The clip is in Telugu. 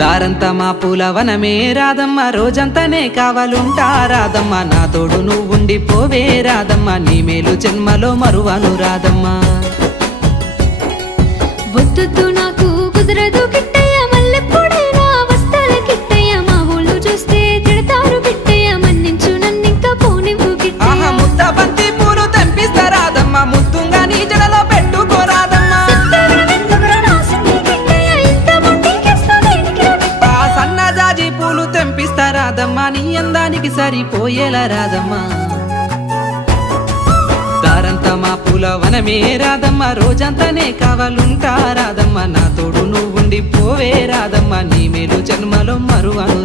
దారంతా మా పూలవనమే రాదమ్మ, రోజంతానే కావాలుంటా రాదమ్మ, నా తోడు నువ్వుండిపోవే రాదమ్మ, నీ మేలు జన్మలో మరువను రాదమ్మ. వద్దు నాకు కుదరదు కిట్టయ్య, మల్లెప్పుడైనా వస్తాల కిట్టయ్య, మా ఊళ్ళు చూస్తే తిడతారు కిట్టయ్య, మన్నించు నన్నింకా పోనివ్వు కిట్టయ్య. ఆహా ముద్ద బంతి పూలు తెంపిస్తా రాదమ్మ, ముద్దుంగా నీ జడలో పెట్టుకోరాదమ్మ. సన్నజాజి పూలు తెంపిస్తా రాదమ్మ, నీ అందానికి సరిపోయేలా రాదమ్మ. దారంతా మా పూలవనమే రాదమ్మ, రోజంతానే కావాలుంటా రాదమ్మ, నా తోడు నువ్వుండిపోవే రాదమ్మ, నీ మేలు జన్మలో మరువను